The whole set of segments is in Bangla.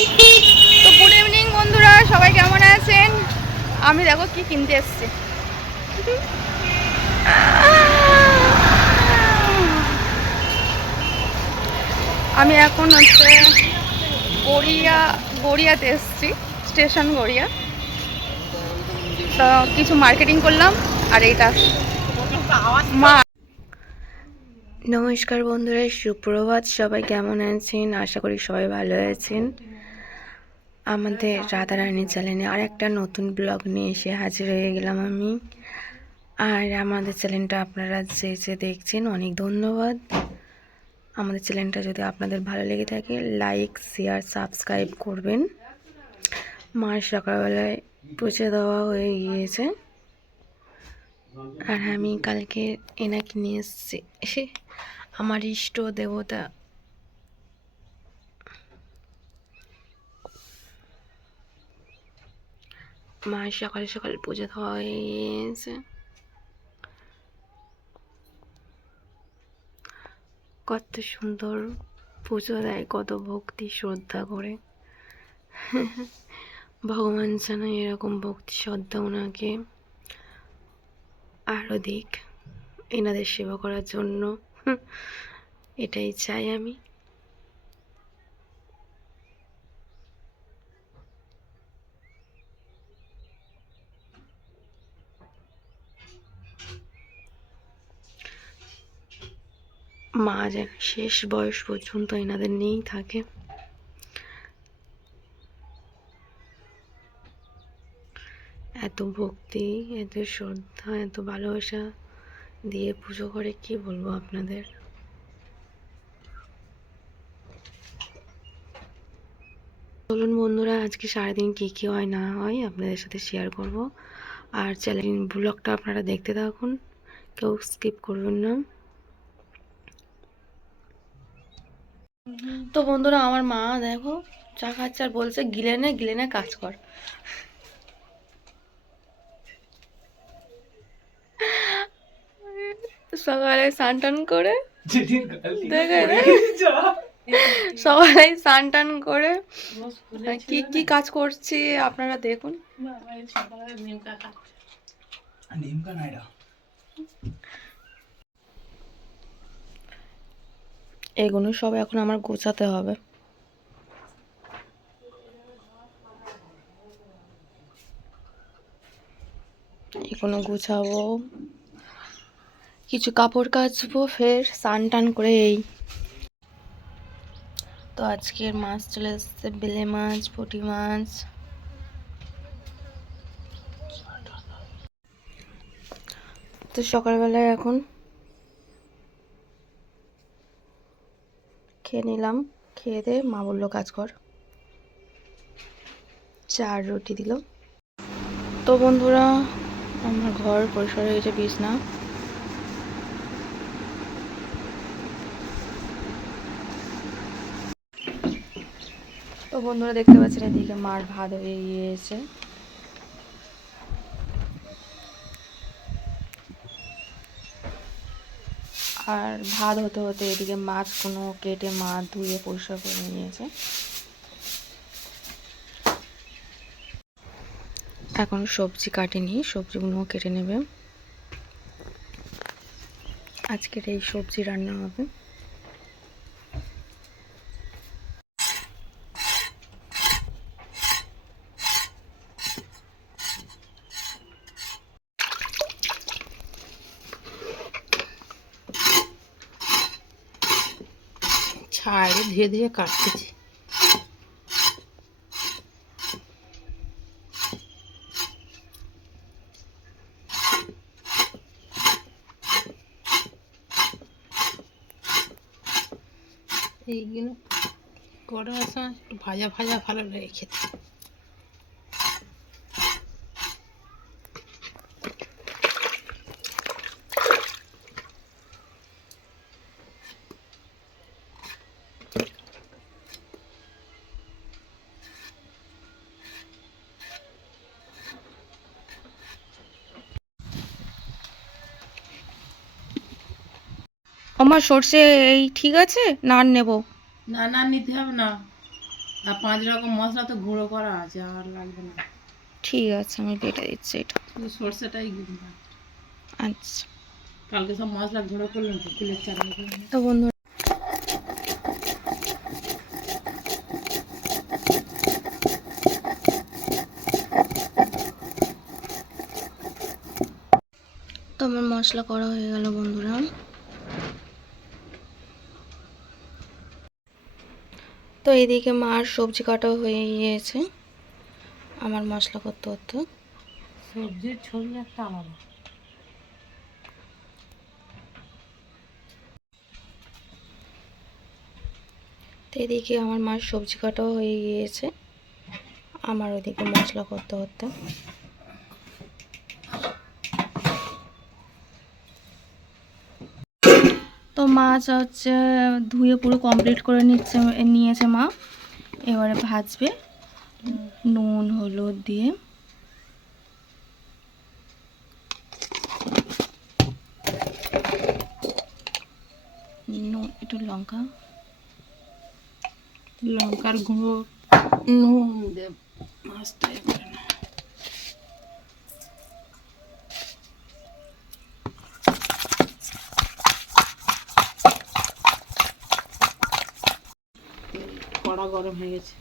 তো গুড ইভিনিং বন্ধুরা, সবাই কেমন আছেন? আমি দেখো কি কিনতে এসছি। আমি এখন হচ্ছে গড়িয়াতে এসছি, স্টেশন গড়িয়া। তো কিছু মার্কেটিং করলাম। আর এইটা মা। নমস্কার বন্ধুরা, সুপ্রভাত। সবাই কেমন আছেন? আশা করি সবাই ভালো আছেন। আমাদের রাধারানী চ্যানেলে আর একটা নতুন ব্লগ নিয়ে এসে হাজির হয়ে গেলাম আমি। আর আমাদের চ্যানেলটা আপনারা যে দেখছেন, অনেক ধন্যবাদ। আমাদের চ্যানেলটা যদি আপনাদের ভালো লেগে থাকে, লাইক, শেয়ার, সাবস্ক্রাইব করবেন। মার সকালবেলায় পুজো দেওয়া হয়ে গিয়েছে। আর আমি কালকে এনাকে নিয়ে এসেছি, আমার ইষ্ট দেবতা। মা সকাল সকাল পুজো দেওয়া হয়ে গিয়েছে। কত সুন্দর পুজো দেয়, কত ভক্তি শ্রদ্ধা করে। ভগবান যেন এরকম ভক্তি শ্রদ্ধা ওনাকে আরও দিক, এনাদের সেবা করার জন্য। এটাই চাই আমি। মা যেন শেষ বয়স পর্যন্ত এনাদের নিয়েই থাকে। এত ভক্তি, এত শ্রদ্ধা, এত ভালোবাসা দিয়ে পুজো করে, কি বলবো আপনাদের। চলুন বন্ধুরা, আজকে সারাদিন কী কী হয় না হয় আপনাদের সাথে শেয়ার করব। আর চ্যানেল ব্লগটা আপনারা দেখতে থাকুন, কেউ স্কিপ করবেন না। তো বন্ধুরা, আমার মা দেখো চা খাচ্ছে আর বলছে গিলে নে কাজ কর। সকালে স্নান টান করে সবাই স্নান টান করে কি কি কাজ করছি আপনারা দেখুন। এগুলো সব এখন আমার গোছাতে হবে। এগুলো গুছাবো, কিছু কাপড় কাচবো, ফের স্নান টান করে এই। তো আজকের মাছ চলে এসছে, বেলে মাছ, পুঁটি মাছ। তো সকালবেলায় এখন খেয়ে নিলাম, খেয়ে দিয়ে মা বললো কাজ কর, চা আর রুটি দিল। তো বন্ধুরা, আমার ঘর পরিষ্কার হয়ে গেছে, বিছনা। তো বন্ধুরা দেখতে পাচ্ছেন, এদিকে মার ভাত হয়ে গিয়েছে। আর ভাত হতে হতে এদিকে মাছগুলো কেটে মা ধুয়ে পরিষ্কার করে নিয়েছে। এখন সবজি কাটেনি, সবজিগুলো কেটে নেবে। আজকের এই সবজি রান্না হবে। ছাড়ে ধীরে ধীরে কাটতেছি। এইগুলো করার সময় একটু ভাজা ভাজা ভালো লাগে খেতে। আমার সর্ষে এই ঠিক আছে না আর নেবো? না না, নিতে হবে না, আর 5 রকম মশলা তো গুঁড়ো করা আছে, আর লাগবে না। ঠিক আছে, আমি বেটে দিচ্ছি এটা। শুধু সর্ষেটাই গুঁড়ো। আচ্ছা, কালকে সব মশলা গুঁড়ো করলাম তো, কুলের চালের জন্য। তো বন্ধু, তো আমার মশলা করা হয়ে গেল বন্ধুরা। তো এদিকে মার সবজি কাটা হয়ে গিয়েছে, আমার মশলা করতে হতো। সবজির ছবি একটা আলাদা। তো এদিকে আমার মার সবজি কাটাও হয়ে গিয়েছে, আমার ওইদিকে মশলা করতে হতো। তো মাছ হচ্ছে ধুয়ে পুরো কমপ্লিট করে নিয়েছে মা। এবারে ভাজবে নুন হলুদ দিয়ে। নুন, একটু লঙ্কা, লঙ্কার গুঁড়ো, নুন দেব, মাছটা এবারে না। কড়া গরম হয়ে গেছে।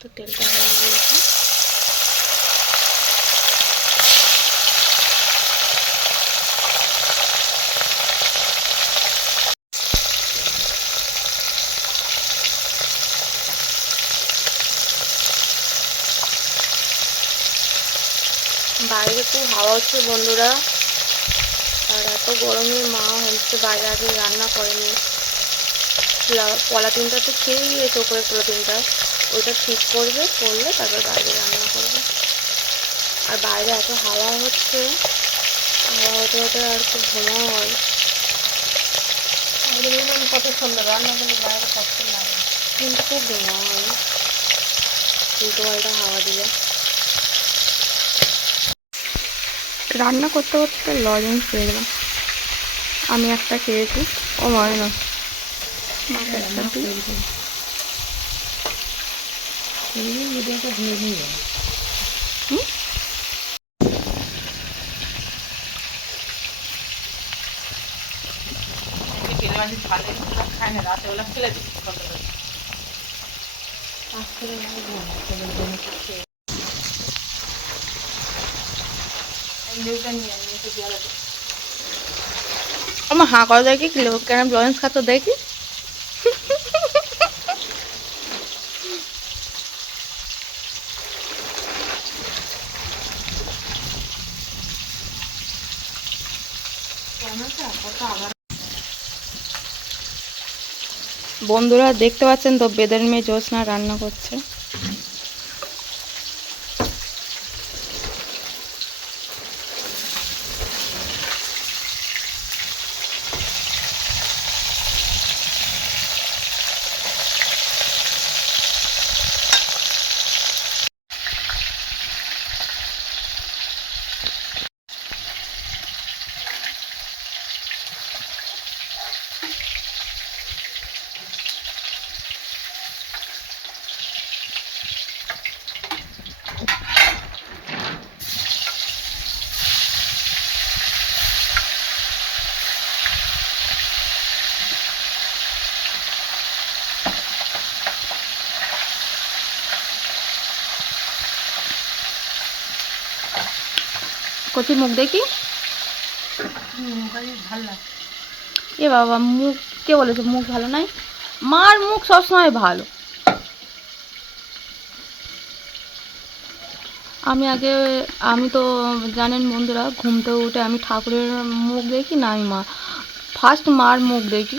তো তেলটা হয়ে গিয়েছে। বাইরে খুব হাওয়া হচ্ছে বন্ধুরা, আর এত গরমে মা হচ্ছে বাইরে আগে রান্না করেনি। পলাতিনটা তো খেয়েই গিয়েছে, ওপরে পলাতিনটা, ওইটা ঠিক করবে, করলে তারপর বাইরে রান্না করবে। আর বাইরে এত হাওয়া হচ্ছে, হাওয়া হতে হতে আর খুব ঘুমাও হয়। কত সুন্দর রান্না করলে বাইরে কষ্ট লাগে, কিন্তু খুব ঘুমাও হয় উল্টো পাল্টা হাওয়া দিলে। রান্না করতে করতে লজেন্স পেয়ে গেলাম, আমি একটা খেয়েছি। ও মনে না, মাকে একটা দিই। হুম? খায় না, রাতেবেলা ফেলে দিই। আমার হাঁ করা যায় কি কিলো কেন লজেন্স খাতো দেখি। বন্ধুরা দেখতে পাচ্ছেন তো, বেদের মেয়ে জ্যোৎস্না রান্না করছে। কচি মুখ দেখি। ভালো লাগে। এ বাবা, মুখ কে বলেছে মুখ ভালো নাই? মার মুখ সবসময় ভালো। আমি তো জানেন বন্ধুরা, ঘুম থেকে উঠে আমি ঠাকুরের মুখ দেখি না, আমি ফার্স্ট মার মুখ দেখি।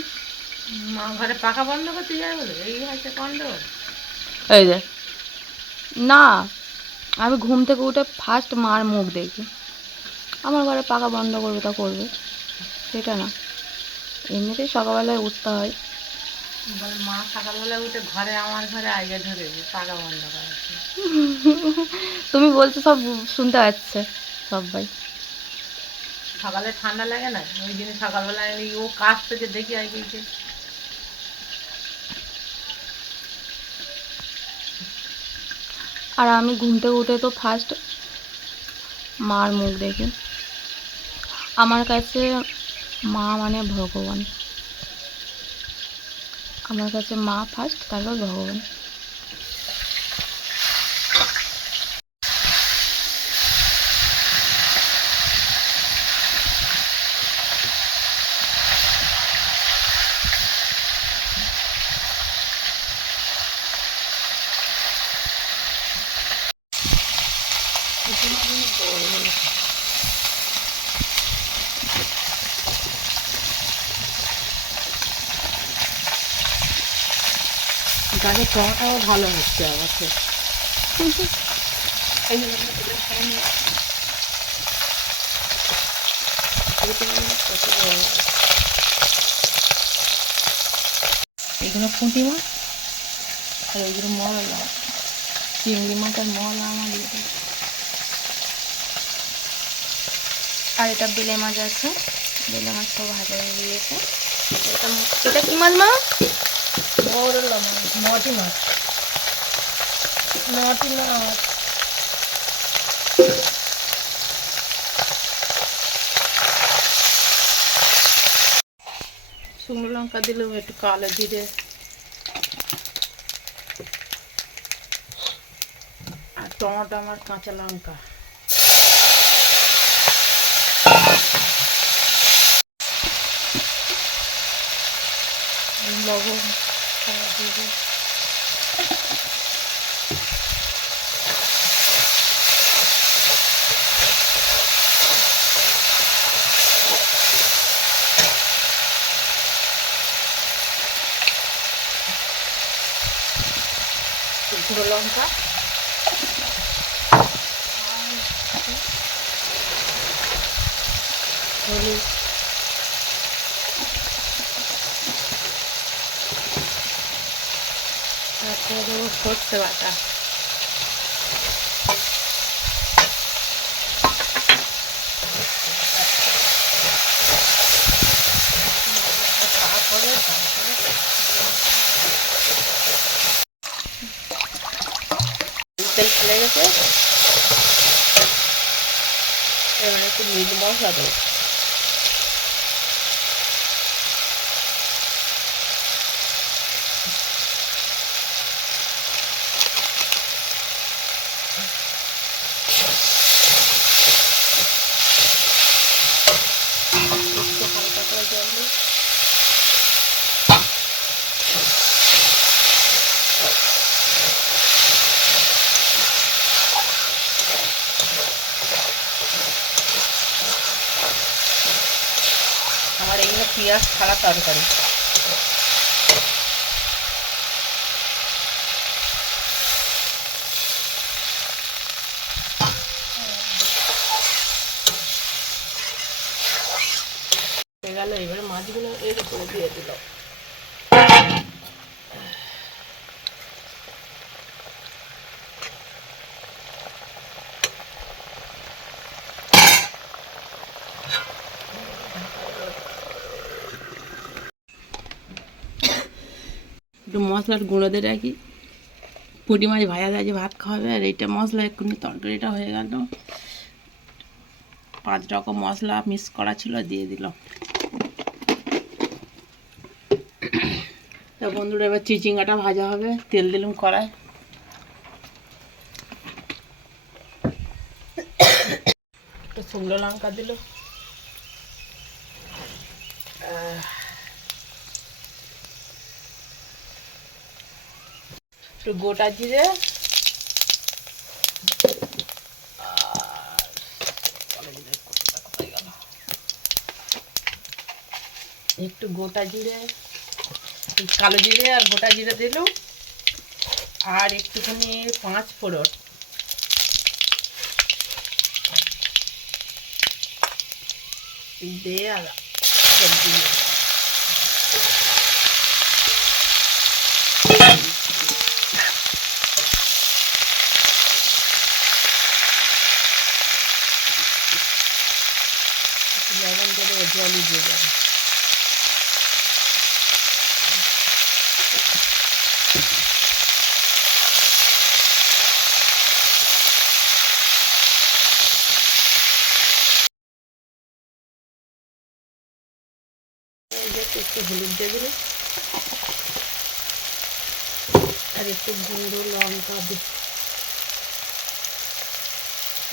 মা ঘরে পাকা বন্ধ করতে যায় বলে এই হচ্ছে কন্ড। এই যে, না, আমি ঘুম থেকে উঠে ফার্স্ট মার মুখ দেখি। আমার ঘরে পাকা বন্ধ করবে তা করবে, সেটা না, এমনিতেই সকালবেলায় উঠতে হয়। মা সকালবেলা উঠে ঘরে, আমার ঘরে আগে ধরে পাকা বন্ধ করা। তুমি বলছো সব শুনতে পাচ্ছে সবাই। সকালে ঠান্ডা লাগে না, ওই জন্য সকালবেলা ও কাজ থেকে দেখি আগে। আর আমি ঘুম থেকে উঠে তো ফার্স্ট মার মুখ দেখি। আমার কাছে মা মানে ভগবান, আমার কাছে মা ফার্স্ট, তারপর ভগবান। গাছের টমাটাও ভালো হচ্ছে আবার তো। এগুলো পুঁটি মাছ আর ওইগুলো মরলা, চিংড়ি মাছ আর মরলা আমার দিতে। আর এটা বেলে মাছ আছে, বেলে মাছ সব ভাজা হয়ে গিয়েছে। এটা কি মাছ মা? মরলা মাছ, নটি মাছ, নটি মাছ। শুকনো লঙ্কা দিলেও একটু কালো জিরে আর টমেটো আমার কাঁচা লঙ্কা। লবণ দিয়ে দিই। গুঁড়ো লঙ্কা হলুদ তারপরে দেবো সর্ষে বাটা। তারপরে তেল ফেলে গেছে, এবার একটু মিট মশলা দেবো। একটু হালকা করে জল দিই। আমার এগুলো পেঁয়াজ ছাড়া তরকারি। হয়ে গেল, এবারে মাছগুলো এর উপরে দিয়ে দিল। একটু মশলার গুঁড়ো দিয়ে রাখি, পুঁটি মাছ ভাজা দিয়ে ভাত খাওয়াবে। আর এইটা মশলা এক্ষুনি তরকারিটা হয়ে গেল, 5 রকম মশলা মিক্স করা ছিল দিয়ে দিল। তা বন্ধুরা এবার চিচিঙ্গাটা ভাজা হবে, তেল দিলাম কড়ায়। একটু শুকনো লঙ্কা দিল, একটু গোটা জিরে একটু গোটা জিরে, কালো জিরে আর গোটা জিরে দিলাম, আর একটুখানি 5 ফোড়ন দিয়ে আর সবজি দিয়ে ঠিক আছে, একটু হলুদ দিয়ে দিলে আর একটু গুঁড়ো লঙ্কা দিই।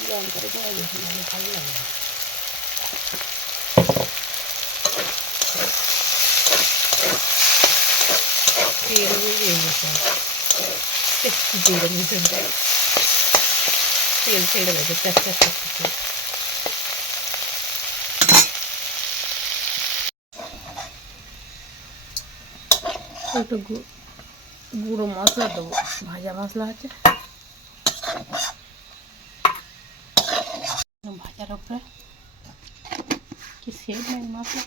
লঙ্কাটা দেওয়া বেশি ভালো ভালো লাগে না। তেল দিয়ে গেছে, তেল ছেড়ে গেছে, একটু গুঁড়ো মশলা দেবো, ভাজা মশলা আছে ভাজার উপরে, কি সেট নেই মশলা।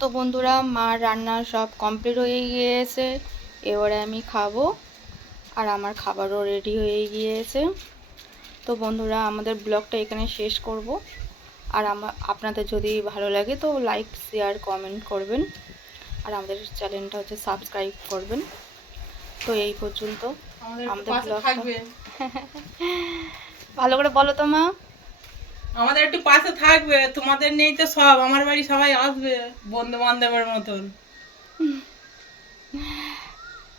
তো বন্ধুরা, মার রান্না সব কমপ্লিট হয়ে গিয়েছে, এবারে আমি খাবো। আর আমার খাবারও রেডি হয়ে গিয়েছে। তো বন্ধুরা, আমাদের ব্লগটা এখানে শেষ করব। আর আপনাদের যদি ভালো লাগে তো লাইক শেয়ার কমেন্ট করবেন, আর আমাদের চ্যানেলটা হচ্ছে সাবস্ক্রাইব করবেন। তো এই পর্যন্ত আমাদের ব্লগটা। ভালো করে বলো তো মা। আমাদের একটু পাশে থাকবে, তোমাদের নেই তো সব, আমার বাড়ি সবাই আসবে বন্ধু বান্ধবের মতন।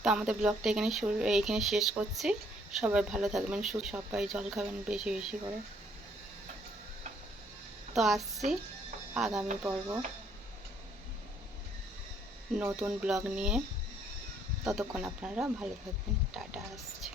তো আমাদের ব্লগটা এইখানে শেষ করছি। সবাই ভালো থাকবেন, সবাই জল খাবেন বেশি বেশি করে। তো আসছি আগামী পর্ব নতুন ব্লগ নিয়ে। ততক্ষণ আপনারা ভালো থাকবেন। টাটা, আসছি।